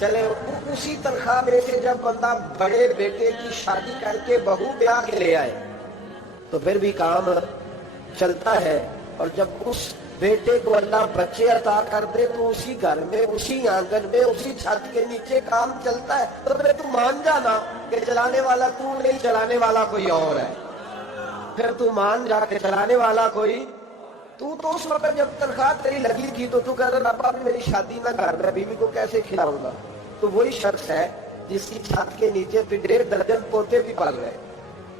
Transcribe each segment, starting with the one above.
چلے اسی تنخواہ میں سے جب بندہ بڑے بیٹے کی شادی کر کے بہو بیاہ کے لے آئے تو پھر بھی کام چلتا ہے، اور جب اس بیٹے کو اللہ بچے عطا کر دے تو اسی گھر میں، اسی آنگن میں، اسی چھت کے نیچے کام چلتا ہے۔ تو پھر تو مان جانا کہ چلانے والا تو نہیں، چلانے والا کوئی اور ہے۔ پھر تو مان جا کے چلانے والا کوئی تو اس وقت جب تنخواہ تیری لگی تھی تو کہہ رہا ابا میری شادی نہ کر، میں بیوی کو کیسے کھلاؤں گا؟ تو وہی شخص ہے جس کی چھت کے نیچے پھر 1.5 درجن پوتے بھی پل رہے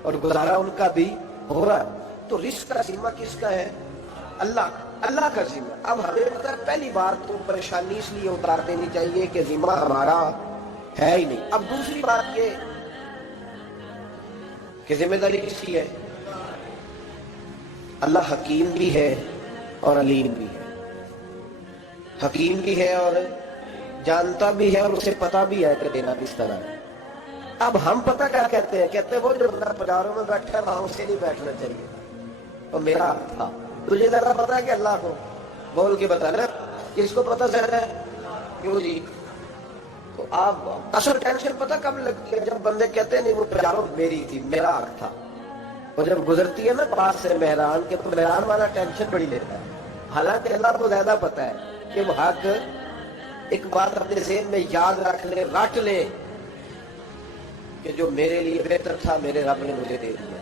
اور گزارا ان کا بھی ہو رہا ہے۔ تو رزق کا ذمہ کس کا ہے؟ اللہ کا ذمہ۔ اب ہمیں پتہ ہے پہلی بار تو پریشانی اس لیے اتار دینی چاہیے کہ ذمہ ہمارا ہے ہی نہیں۔ اب دوسری بات یہ کہ ذمہ داری کس کی ہے؟ اللہ حکیم بھی ہے اور علیم بھی ہے، حکیم بھی ہے اور جانتا بھی ہے، اور اسے پتا بھی ہے کہ دینا کس طرح ہے۔ اب ہم پتہ کیا کہتے ہیں؟ کہتے ہیں وہ جو بندہ بازاروں میں بیٹھا ہے وہاں اسے نہیں بیٹھنا چاہیے، اور میرا حق تھا۔ تجھے ذرا پتا ہے کہ اللہ کو بول کے بتا نا، کس کو پتا ذرا ہے؟ کیوں جی؟ تو آپ اصل ٹینشن پتہ کب لگتی ہے؟ جب بندے کہتے ہیں نہیں وہ بازاروں میری تھی، میرا حق تھا، اور جب گزرتی ہے نا پاس سے مہران کے تو مہران والا ٹینشن بڑی لیتا ہے، حالانکہ اللہ کو زیادہ پتا ہے کہ وہ حق۔ ایک بات اپنے ذہن میں یاد رکھ لے، رٹ لے کہ جو میرے لیے بہتر تھا میرے رب نے مجھے دے دیا،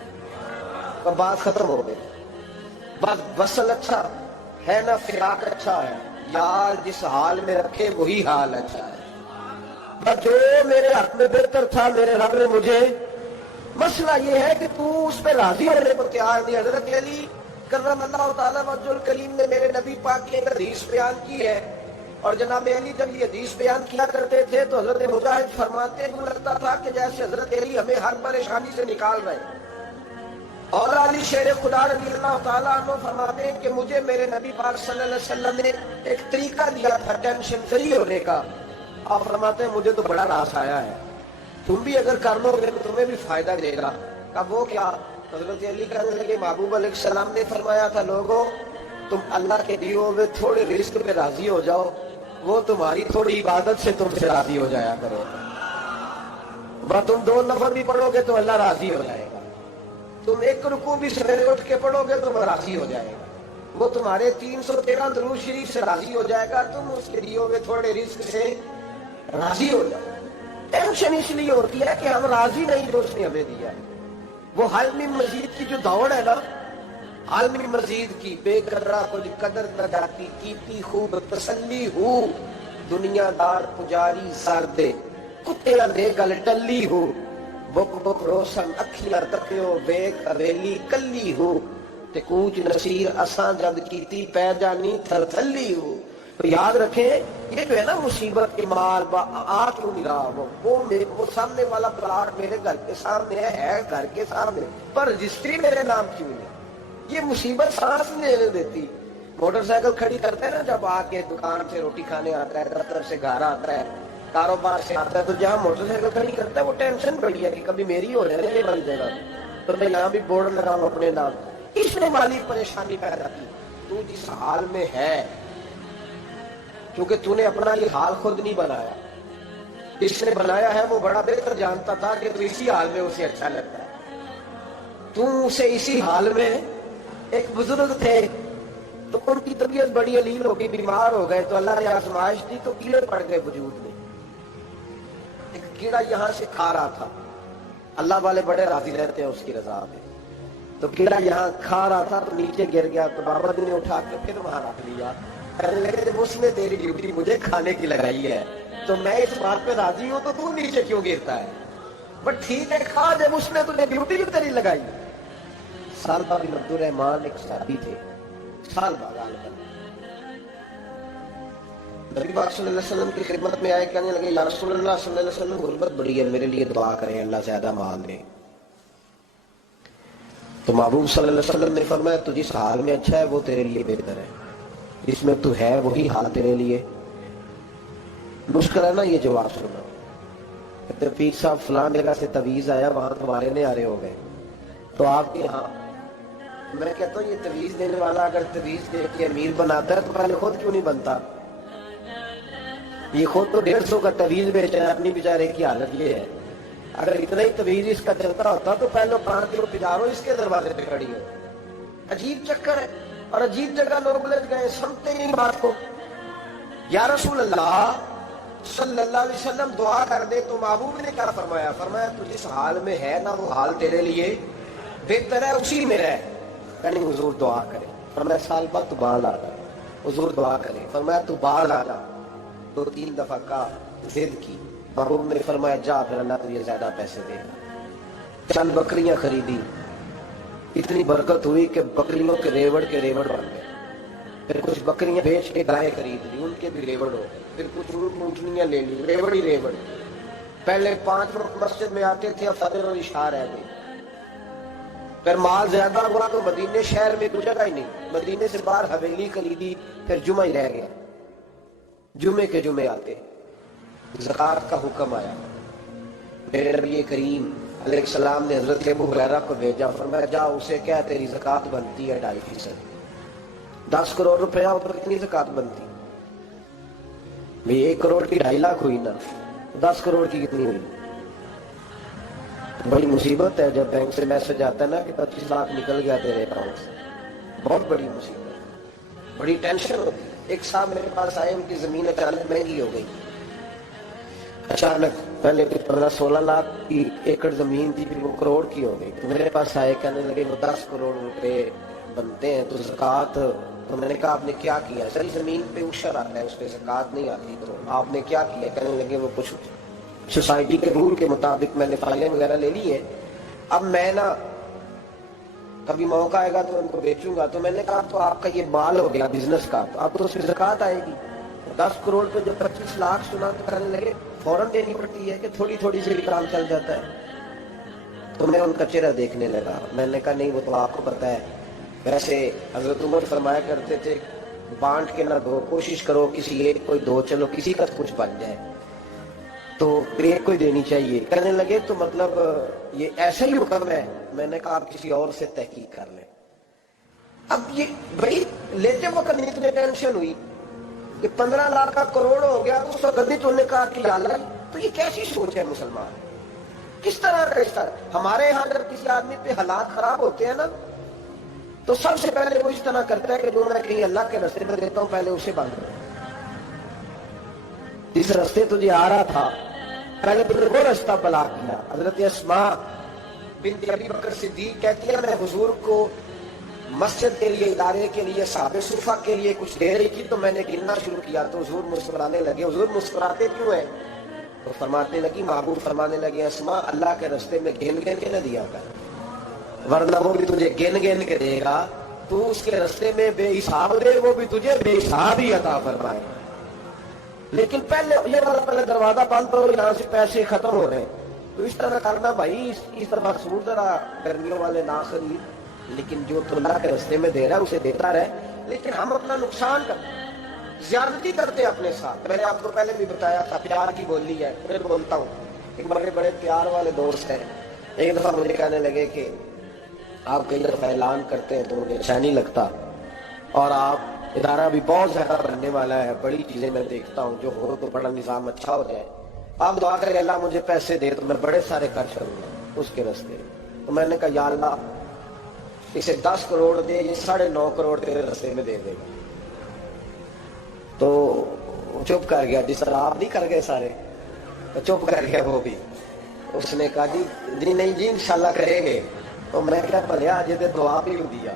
اور بات ختم ہو گئی۔ بس وصل اچھا ہے نا، فراق اچھا ہے، یار جس حال میں رکھے وہی حال اچھا ہے۔ بس جو میرے حق میں بہتر تھا میرے رب نے مجھے، مسئلہ یہ ہے کہ تو اس پہ راضی ہونے کو تیار نہیں۔ حضرت علی کرم اللہ تعالیٰ وجہ الکریم نے میرے نبی پاک کی ایک حدیث بیان کی ہے، اور جناب علی جب یہ حدیث بیان کیا کرتے تھے تو حضرت مجاہد فرماتے ہیں لگتا تھا کہ جیسے حضرت علی ہمیں ہر پریشانی سے نکال رہے ہیں۔ اور علی شیر خدا رضی اللہ تعالیٰ عنہ فرماتے ہیں کہ مجھے میرے نبی پاک صلی اللہ علیہ وسلم نے ایک طریقہ دیا تھا ٹینشن فری ہونے کا۔ آپ فرماتے ہیں مجھے تو بڑا راس آیا ہے، تم بھی اگر کر لو گے تو تمہیں بھی فائدہ دے گا۔ اب وہ کیا؟ حضرت علی کہنے لگے محبوب علیہ السلام نے فرمایا تھا لوگوں تم اللہ کے دیے ہوئے تھوڑے رزق پہ راضی ہو جاؤ، وہ تمہاری تھوڑی عبادت سے تم سے راضی ہو جایا کرو۔ بس تم 2 نفل بھی پڑھو گے تو اللہ راضی ہو جائے گا، تم 1 رکوع بھی سویرے اٹھ کے پڑھو گے تو وہ راضی ہو جائے گا، وہ تمہارے 313 درود شریف سے راضی ہو جائے گا، تم اس کے دیے ہوئے تھوڑے رزق سے راضی ہو جاؤ۔ ٹینشن اس لیے ہوتی ہے کہ ہم راضی نہیں جو اس نے ہمیں دیا ہے۔ وہ حل من مزید کی جو دوڑ ہے نا، حل من مزید کی، بے قدرہ کو قدر نہ جاتی، کیتی خوب تسلی ہو، دنیا دار پجاری سردے کتے دے گل ٹلی ہو، بک بک روشن اکھیاں تکیو بیک ریلی کلی ہو، تے کوچ نصیر اساں جد کیتی پہ جانی تھر تھلی ہو۔ تو یاد رکھیں یہ جو ہے نا مصیبت کے مال آ کیوں نہیں رہا، وہ سامنے والا پلاٹ میرے گھر کے سامنے ہے گھر کے سامنے، پر رجسٹری میرے نام کیوں نہیں؟ یہ مصیبت سانس نہیں لینے دیتی۔ موٹر سائیکل کھڑی کرتے ہیں نا، جب آ کے دکان سے روٹی کھانے آتا ہے، دفتر سے گھر آتا ہے، کاروبار سے آتا ہے، تو جہاں موٹر سائیکل کھڑی کرتا ہے وہ ٹینشن بڑی ہے کہ کبھی میری ہو جائے نہیں بن جائے گا، تو میں یہاں بھی بورڈ لگاؤں اپنے نام۔ اس نے مالی پریشانی پیدا کی۔ تو جس حال میں ہے، کیونکہ تو نے اپنا یہ حال خود نہیں بنایا، اس نے بنایا ہے، وہ بڑا بہتر جانتا تھا کہ تو اسی حال میں اسے اچھا لگتا ہے۔ تو اسے اسی حال میں، ایک بزرگ تھے تو ان کی طبیعت بڑی علیل ہو گئی، بیمار ہو گئے، تو اللہ نے آزمائش دی تو کیڑے پڑ گئے وجود میں۔ ایک کیڑا یہاں سے کھا رہا تھا، اللہ والے بڑے راضی رہتے ہیں اس کی رضا میں، تو کیڑا یہاں کھا رہا تھا تو نیچے گر گیا، تو بابا جی نے اٹھا کے پھر وہاں رکھ لیا، کہنے لگے جب اس نے تیری ڈیوٹی مجھے کھانے کی لگائی ہے تو میں اس بات پہ راضی ہوں، تو نیچے کیوں گرتا ہے؟ بٹ ٹھیک ہے کھا، جب اس نے تجھے ڈیوٹی بھی تیری لگائی۔ سالبہ بن عبد الرحمن ایک صحابی تھے، سالبہ غالباً نبی پاک صلی اللہ علیہ وسلم کی خدمت میں آئے، کہنے لگے یا رسول اللہ صلی اللہ علیہ وسلم غربت بڑی ہے، میرے لیے دعا کریں اللہ زیادہ مال دے۔ تو محبوب صلی اللہ علیہ وسلم نے فرمایا تو جس حال میں اچھا ہے وہ تیرے لیے بہتر ہے، جس میں تو ہے وہی حال تیرے لیے مشکل ہے نا۔ یہ جواب سنا، کہتے پیر صاحب فلان جگہ سے تویز آیا، وہاں تمہارے نعرے ہو گئے، تو آپ کے یہاں، میں کہتا ہوں یہ تویز دینے والا اگر تویز دے کے امیر بناتا ہے تو پہلے خود کیوں نہیں بنتا؟ یہ خود تو 150 کا طویز بیچ رہا ہے، اپنی بیچارے کی حالت یہ ہے. اگر اتنا ہی طویز اس کا چلتا ہوتا تو پہلے 5 کلو پجارو اس کے دروازے پہ کھڑی ہو. عجیب چکر ہے اور عجیب جگہ لوگ لگ گئے، سمجھتے نہیں بات کو. یا رسول اللہ صلی اللہ علیہ وسلم دعا کر دے تو محبوب نے کیا فرمایا؟ فرمایا تو جس حال میں ہے نا وہ حال تیرے لیے بہتر ہے، اسی میں رہ. کہنے حضور دعا کرے. فرمایا سال بعد تو باہر آ جا. حضور دعا کرے. فرمایا تو باہر آ جا. 2-3 دفعہ کا ضد کی. محبوب نے فرمایا جا پھر اللہ تجھے زیادہ پیسے دے گا. چند بکریاں خریدی، اتنی برکت ہوئی کہ بکریوں کے ریوڑ بن گئے. پھر کچھ بکریاں بیچ کے گائے خرید لی، ان کے بھی ریوڑ ہو گئے. پھر کچھ اونٹنیاں لے لی، ریوڑ ہی ریوڑ. پہلے 5 وقت مسجد میں آتے تھے، اب فجر اور عشاء رہ گئی. پھر مال زیادہ ہوا تو مدینے شہر میں کوئی جگہ ہی نہیں، مدینے سے باہر حویلی خریدی. پھر جمعہ ہی رہ گیا. جمعے کے جمعے آتے زکوٰۃ کا حکم آیا. میرے نبی کریم علیہ السلام نے حضرت ابو ہریرہ کو بھیجا. فرمایا جا اسے کیا تیری زکوٰۃ بنتی ہے 2.5%. 10 کروڑ روپیہ ہو تو کتنی زکوٰۃ بنتی؟ 1 کروڑ کی 2.5 لاکھ ہوئی نا، 10 کروڑ کی کتنی ہوئی؟ بڑی مصیبت ہے جب بینک سے میسج آتا ہے نا کہ 25 لاکھ نکل گیا تیرے اکاؤنٹ سے. بہت بڑی مصیبت، بڑی ٹینشن ہوتی. ایک صاحب میرے پاس آئے، ان کی زمین اچانک مہنگی ہو گئی. اچانک پہلے 15-16 لاکھ کی ایکڑ زمین تھی، پھر وہ کروڑ کی ہو گئی. تو میرے پاس آئے، کہنے لگے وہ 10 کروڑ روپے بنتے ہیں تو زکوٰۃ. تو میں نے کہا آپ نے کیا کیا؟ ساری زمین پہ عشر آتا ہے، اس پہ زکوٰۃ نہیں آتی، تو آپ نے کیا کیا؟ کہنے لگے وہ کچھ سوسائٹی کے رول کے مطابق میں نے فائلیں وغیرہ لے لی ہیں. اب میں نا کبھی موقع آئے گا تو ان کو بیچوں گا. تو میں نے کہا تو آپ کا یہ مال ہو گیا بزنس کا، تو اب تو اس پہ زکوٰۃ آئے گی. 10 کروڑ پہ جب 25 لاکھ سنا تو کہنے لگے فوراً دینی پڑتی ہے کہ تھوڑی تھوڑی سے بھی کام چل جاتا ہے. تو میں ان کا چہرہ دیکھنے لگا. میں نے کہا نہیں وہ تو آپ کو پتہ ہے. ویسے حضرت عمر فرمایا کرتے تھے بانٹ کے نہ دو، کوشش کرو کسی ایک کوئی دو، چلو کسی کا کچھ بن جائے تو ایک کوئی دینی چاہیے. کہنے لگے تو مطلب یہ ایسا ہی حکم ہے؟ میں نے کہا آپ کسی اور سے تحقیق کر لیں. اب یہ بڑی لیتے وقت نہیں تمہیں ٹینشن ہوئی کہ 15 لاکھ کا کروڑ ہو گیا تو اس وقت بھی تو نے کہا کہ یا اللہ. تو یہ کیسی سوچ ہے مسلمان؟ کس طرح کا؟ اس طرح ہمارے یہاں جب کسی آدمی پہ حالات خراب ہوتے ہیں نا تو سب سے پہلے وہ اس طرح کرتا ہے کہ جو میں کہیں اللہ کے راستے پہ دیتا ہوں پہلے اسے بند کرو. اس راستے تجھے آ رہا تھا پہلے وہ راستہ بلاک کیا. حضرت اسماء بنت ابی بکر صدیق کہتی ہے میں حضور کو مسجد کے لیے، ادارے کے لیے، صحابہ صفہ کے لیے کچھ دے رہی تھی تو میں نے گننا شروع کیا تو حضور مسکرانے لگے. حضور مسکراتے کیوں ہیں؟ تو فرمانے لگی، محبوب فرمانے لگے اسماء اللہ کے راستے میں گن گن کے نہ دیا کر، ورنہ وہ بھی تجھے گن گن کے دے گا. تو اس کے راستے میں بے حساب دے، وہ بھی تجھے بے حساب ہی عطا فرمائے. لیکن پہلے یہ والا پہلے دروازہ بند کرو، یہاں سے پیسے ختم ہو رہے ہیں. تو اس طرح کرنا بھائی. اس طرح سور ذرا گرمیوں والے نہ خرید، لیکن جو تو اللہ کے راستے میں دے رہا ہے اسے دیتا رہے. لیکن ہم اپنا نقصان کرتے، زیادتی کرتے اپنے ساتھ. میں نے آپ کو پہلے بھی بتایا تھا پیار کی بولی ہے. پھر بولتا ہوں ایک بڑے بڑے پیار والے دوست ہیں. ایک دفعہ مجھے کہنے لگے کہ آپ کئی دفعہ اعلان کرتے ہیں تو مجھے اچھا نہیں لگتا، اور آپ ادارہ بھی بہت زیادہ بننے والا ہے، بڑی چیزیں میں دیکھتا ہوں جو ہو تو بڑا نظام اچھا ہو جائے. آپ دعا کریں اللہ مجھے پیسے دے تو میں بڑے سارے خرچ کروں گا اس کے راستے. تو میں نے کہا یا اللہ اسے 10 کروڑ دے، یہ 9.5 کروڑ تیرے راستے میں دے دے گا. تو چپ کر گیا. جس طرح آپ نہیں کر گئے سارے، تو چپ کر گیا وہ بھی. اس نے کہا جی نہیں جی انشاءاللہ کریں گے. تو میں کیا بھلیا آج دعا بھی دیا،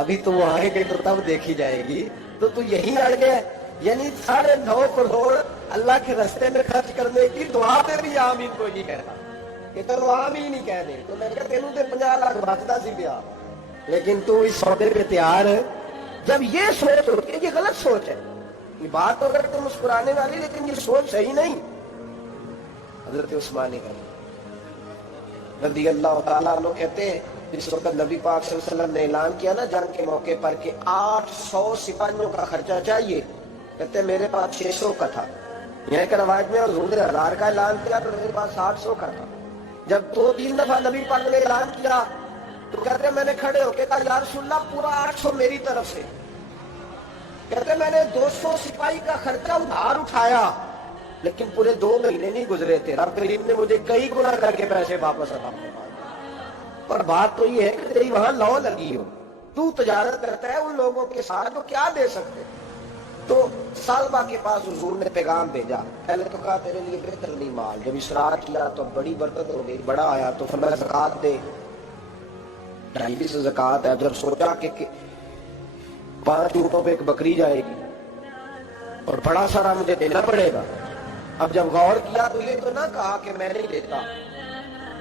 ابھی تو وہ آئے گے تو تب دیکھی جائے گی. تو یہی اڑ گیا. یعنی 9.5 کروڑ اللہ کے راستے میں خرچ کرنے کی دعا پہ بھی آمین کوئی نہیں کہتا کہ تو آمین نہیں کہہ دے. تو میں نے کہا تینوں تے 50 لاکھ بچتا سی پیا، لیکن تو اس سودے پہ تیار ہے. جب یہ سوچ ہوتی ہے، یہ غلط سوچ ہے. یہ بات تو اگر تو مسکرانے والی، لیکن یہ سوچ صحیح نہیں. حضرت عثمان رضی اللہ تعالیٰ عنہ کہتے ہیں جس وقت نبی پاک صلی اللہ علیہ وسلم نے اعلان کیا نا جنگ کے موقع پر کہ 800 سپاہیوں کا خرچہ چاہیے، کہتے ہیں میرے پاس 600 کا تھا. یہاں کے روایت میں حضور نے 1000 کا اعلان کیا تو میرے پاس 800 کا تھا. جب 2-3 دفعہ نبی پاک نے اعلان کیا تو کہتے ہیں میں نے کھڑے ہو کے کہا یا رسول اللہ پورا 800 میری طرف سے. کہتے میں نے 200 سپاہی کا خرچہ ادھار اٹھایا لیکن پورے 2 مہینے نہیں گزرے تھے، رب کریم نے مجھے کئی گنا کر کے پیسے واپس عطا فرمائے۔ پر بات تو یہ ہے کہ تیری وہاں لو لگی ہو، تو تجارت کرتا ہے ان لوگوں کے ساتھ جو کیا دے سکتے۔ تو سالبہ کے پاس حضور نے پیغام بھیجا، پہلے تو کہا تیرے لیے بہتر نہیں مال، جب اشراق کیا تو بڑی برکت ہو گئی، بڑا آیا تو فرمایا زکوٰۃ دے، 2.5 سے زکوٰۃ ہے۔ جب سوچا کہ 5 اونٹوں پہ ایک بکری جائے گی اور بڑا سارا مجھے دینا پڑے گا، اب جب غور کیا تو یہ تو نہ کہا کہ میں نہیں دیتا۔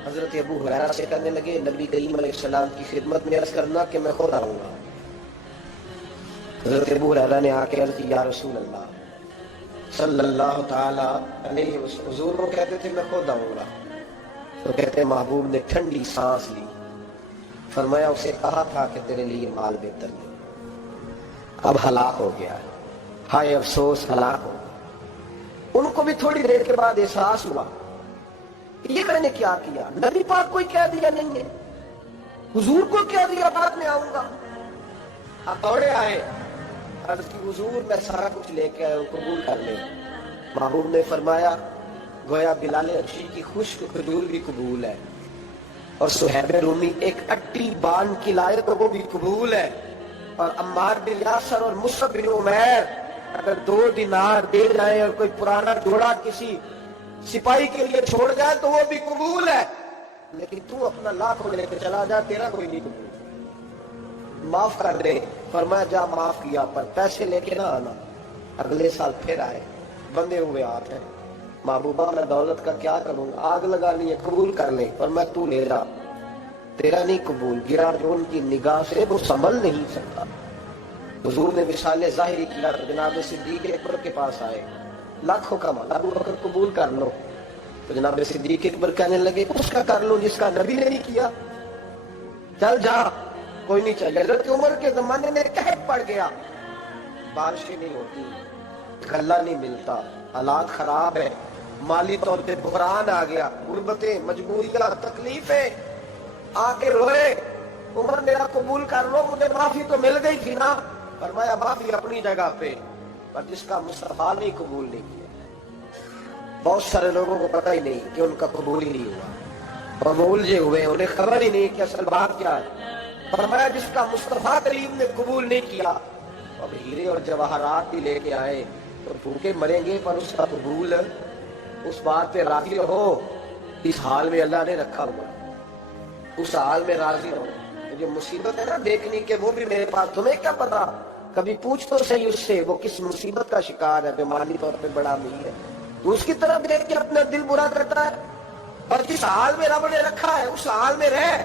حضرت ابو ہریرہ سے کہنے لگے نبی کریم علیہ السلام کی خدمت میں عرض کرنا کہ میں خود آؤں گا۔ حضرت ابو ہریرہ نے آ کے عرض کی یا رسول اللہ صلی اللہ تعالی علیہ وسلم، حضور وہ کہتے تھے میں خود آؤں گا، تو کہتے محبوب نے ٹھنڈی سانس لی، فرمایا اسے کہا تھا کہ تیرے لیے مال بہتر نہیں، اب ہلاک ہو گیا ہے، ہائے افسوس ہلاک ہو گیا۔ ان کو بھی تھوڑی دیر کے بعد احساس ہوا یہ میں نے کیا کیا، نبی پاک کوئی کہہ دیا نہیں ہے، حضور کو کہہ دیا بعد میں آؤں گا۔ اب دوڑے آئے، عرض کی حضور میں سارا کچھ لے کے آئے ہوں، قبول کر لیں۔ محبوب نے فرمایا گویا بلال حبشی کی خشک کھجور بھی قبول ہے، اور صہیب رومی ایک اٹی بان کی لائے تو وہ بھی قبول ہے، اور عمار بن یاسر اور مصعب بن عمیر اگر 2 دینار دے جائیں اور کوئی پرانا جوڑا کسی سپاہی کے لیے چھوڑ جائے تو وہ بھی قبول ہے، لیکن تو اپنا لاکھ لے کے چلا جا، تیرا کوئی نہیں قبول، معاف کر دے۔ فرمایا جا معاف کیا، پر پیسے لے کے نہ آنا۔ اگلے سال پھر آئے، بندے ہوئے ہاتھ ہیں، محبوبہ میں دولت کا کیا کروں گا، آگ لگانی ہے، قبول کر لے۔ فرمایا تو لے جا، تیرا نہیں قبول، گرا جو ان کی نگاہ سے وہ سنبھل نہیں سکتا۔ حضور نے مثال ظاہری کیا تو جناب صدیق اکبر کے پاس آئے، لاکھوں کا مال، ابو بکر قبول کر لو، تو جناب صدیق اکبر کہنے لگے اس کا کر لو جس کا نبی نے نہیں کیا، چل جا کوئی نہیں چاہیے۔ حضرت عمر کے زمانے میں قحط پڑ گیا، بارشیں نہیں ہوتی، غلہ نہیں ملتا، حالات خراب ہے، مالی طور پہ بحران آ گیا، غربتیں، مجبوریاں، تکلیفیں، آ کے روئے، عمر میرا قبول کر لو، مجھے معافی تو مل گئی تھی نا۔ فرمایا معافی اپنی جگہ پہ، پر جس کا مصطفیٰ نہیں قبول نہیں کیا۔ بہت سارے لوگوں کو پتہ ہی نہیں کہ ان کا قبول ہی نہیں ہوا، قبول جو ہوئے انہیں خبر ہی نہیں کہ اصل بات کیا ہے۔ فرمایا جس کا مصطفیٰ کریم نے قبول نہیں کیا، اب ہیرے اور جواہرات بھی لے کے آئے تو بھوکے مریں گے، پر اس کا قبول، اس بات پہ راضی رہو، اس حال میں اللہ نے رکھا ہوا، اس حال میں راضی رہو۔ جو مصیبت ہے نا دیکھنی کہ وہ بھی میرے پاس، تمہیں کیا پتا، کبھی پوچھ تو صحیح اس سے وہ کس مصیبت کا شکار ہے، جو مالی طور پہ بڑا امیر ہے، تو اس کی طرف دیکھ کے اپنا دل برا کرتا ہے، اور جس حال میں رب نے رکھا ہے اس حال میں رہ۔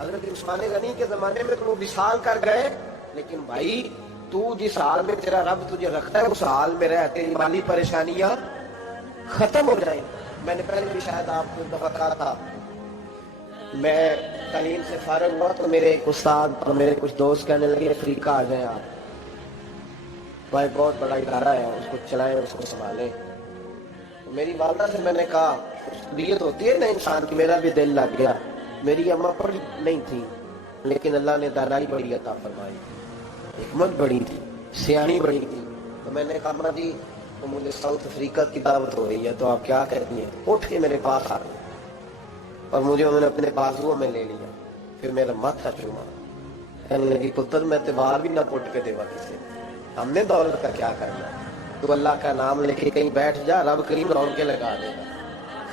حضرت عثمان غنی کے زمانے میں تو وہ وصال کر گئے، لیکن بھائی تو جس حال میں تیرا رب تجھے رکھتا ہے اس حال میں رہ، تیری مالی پریشانیاں ختم ہو جائیں۔ میں نے پہلے بھی شاید آپ کو دفعہ کہا تھا، میں تعلیم سے فارغ ہوا تو میرے ایک استاد اور میرے کچھ دوست کہنے لگے افریقہ آ جائیں آپ، بھائی بہت بڑا ادارہ ہے، اس کو چلائیں، اس کو سنبھالیں۔ میری والدہ سے میں نے کہا نیت ہوتی ہے نا انسان کی، میرا بھی دل لگ گیا۔ میری اماں پڑھی نہیں تھی لیکن اللہ نے دانائی بڑی عطا فرمائی، حکمت بڑی تھی، سیانی بڑی تھی۔ تو میں نے کہا اماں جی تو مجھے ساؤتھ افریقہ کی دعوت ہو رہی ہے تو آپ کیا کہتی ہیں؟ اٹھ کے میرے پاس آ گئی اور مجھے انہوں نے اپنے بازوؤں میں لے لیا، پھر میرا ماتھا چوما، کہنے لگی پتر میں تہوار بھی نہ پٹ کے دیوا کسی، ہم نے دولت کا کیا کرنا، تو اللہ کا نام لے کے کہیں بیٹھ جا، رب کریم رونقیں لگا دے گا،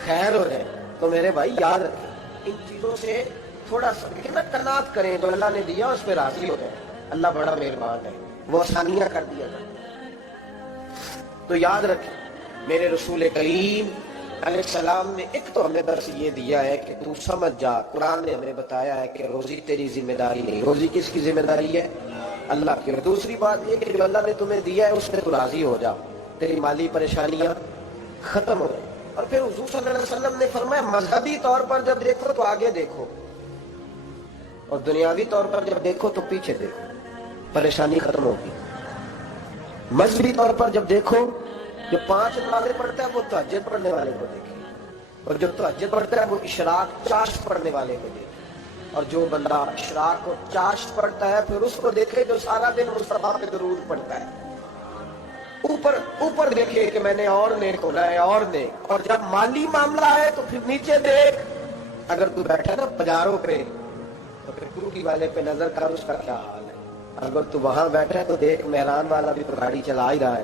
خیر ہو جائے۔ تو میرے بھائی یاد رکھیں ان چیزوں سے تھوڑا سا قناعت کریں، جو اللہ نے دیا اس پہ راضی ہو جائے، اللہ بڑا مہربان ہے، وہ آسانیاں کر دیا جائے۔ تو یاد رکھیں میرے رسول کریم علیہ السلام نے ایک تو ہمیں درس یہ دیا ہے کہ تو سمجھ جا، قرآن نے ہمیں بتایا ہے کہ روزی تیری ذمہ داری نہیں، روزی کس کی ذمہ داری ہے؟ اللہ کی۔ اور دوسری بات یہ کہ جو اللہ نے تمہیں دیا ہے اس میں تو راضی ہو جا، تیری مالی پریشانیاں ختم ہو جائیں۔ اور پھر حضور صلی اللہ علیہ وسلم نے فرمایا مذہبی طور پر جب دیکھو تو آگے دیکھو، اور دنیاوی طور پر جب دیکھو تو پیچھے دیکھو، پریشانی ختم ہوگی۔ مذہبی طور پر جب دیکھو، جو 5 نمازیں پڑھتا ہے وہ تہجد پڑھنے والے کو دیکھے، اور جو تہجد پڑھتا ہے وہ اشراق چاشت پڑھنے والے کو دیکھے، اور جو بندہ اشراق اور چاشت پڑھتا ہے پھر اس کو دیکھے جو سارا دن مصطفیٰ پہ درود پڑھتا ہے۔ اوپر اوپر دیکھے کہ میں نے اور نیک ہونا ہے اور نیک. اور جب مالی معاملہ ہے تو پھر نیچے دیکھ. اگر تو بیٹھا نا پجاروں پہ تو پھر کرکی والے پہ نظر کر اس کا کیا حال ہے. اگر تو وہاں بیٹھا ہے تو دیکھ مہران والا بھی تو گاڑی چلا ہی رہا ہے.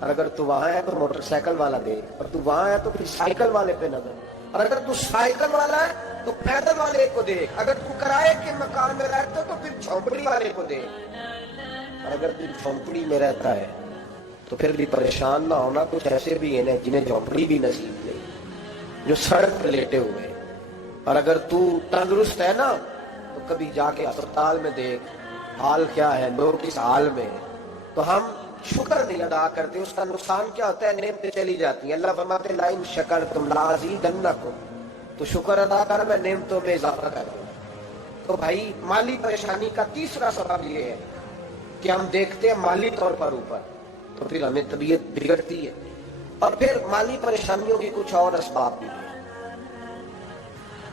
اور اگر تو وہاں ہے تو موٹر سائیکل والا دیکھ. اور تو وہاں ہے تو پھر سائیکل والے پہ نظر. اور اگر تو سائیکل والا ہے تو پیدل والے کو دیکھ. اگر تو کرائے کے مکان میں رہتا تو پھر جھونپڑی والے کو دیکھ. اور اگر تو جھونپڑی میں رہتا ہے تو پھر بھی پریشان نہ ہونا. کچھ ایسے بھی ہیں جنہیں جھونپڑی بھی نصیب نہیں, جو سڑک پہ لیٹے ہوئے. اور اگر تو تندرست ہے نا تو کبھی جا کے اسپتال میں دیکھ حال کیا ہے, لوگ کس حال میں. تو ہم شکر نہیں ادا کرتے. اس کا نقصان کیا ہوتا ہے, نعمتیں چلی جاتی ہیں. اللہ فرماتے ہیں لئن شکرتم لازیدنکم, تو شکر ادا کر میں نعمتوں میں اضافہ کر دوں. تو بھائی مالی پریشانی کا تیسرا سبب یہ ہے کہ ہم دیکھتے ہیں مالی طور پر اوپر, تو پھر ہمیں طبیعت بگڑتی ہے. اور پھر مالی پریشانیوں کی کچھ اور اسباب بھی ہیں.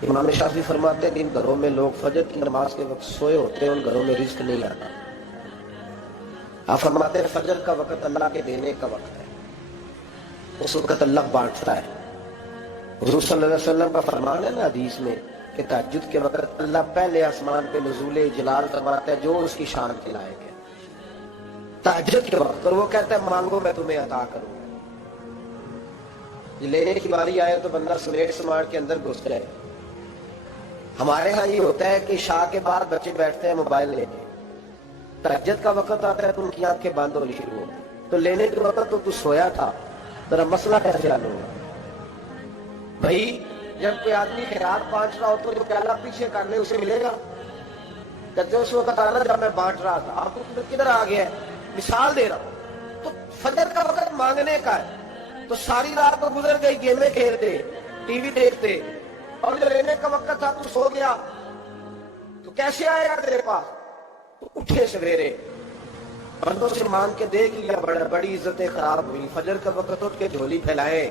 امام شافعی فرماتے ہیں جن گھروں میں لوگ فجر کی نماز کے وقت سوئے ہوتے ہیں ان گھروں میں رزق نہیں آتا. آپ فرماتے ہیں فجر کا وقت اللہ کے دینے کا وقت ہے, اس وقت اللہ بانٹتا ہے. حضور صلی اللہ علیہ وسلم کا فرمان ہے نا حدیث میں کہ تہجد کے وقت اللہ پہلے آسمان پہ نزول جلال فرماتا ہے جو اس کی شان کے لائق ہے تہجد کے وقت. اور وہ کہتا ہے مانگو میں تمہیں عطا کروں. یہ لینے کی باری آئے تو بندہ سمیٹ سماٹ کے اندر گھس جائے. ہمارے ہاں یہ ہوتا ہے کہ شاہ کے بعد بچے بیٹھتے ہیں موبائل لے کے, تہجد کا وقت آتا ہے تو ان کی آنکھیں بند ہونی شروع ہوتی. تو لینے کے وقت تو سویا تھا, ذرا مسئلہ کیسے حل ہوگا بھائی. جب کوئی آدمی خیرات بانٹ رہا ہو تو جو پیالہ پیچھے کر لے اسے ملے گا. کہتے اس وقت آنا جب میں بانٹ رہا تھا. آپ کو کدھر آ گیا ہے, مثال دے رہا ہوں. تو فجر کا وقت مانگنے کا ہے, تو ساری رات کو گزر گئی گیمیں کھیلتے ٹی وی دیکھتے, اور جو لینے کا وقت تھا تو سو گیا. تو کیسے آئے گا تیرے پاس؟ تو اٹھے سویرے بندوں سے مانگ کے دیکھ لیا, بڑی عزتیں خراب ہوئی. فجر کا وقت اٹھ کے جھولی پھیلائے.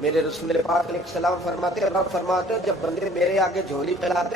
میرے رسول پاک علیہ السلام فرماتے, رب فرماتے جب بندے میرے آگے جھولی پھیلاتے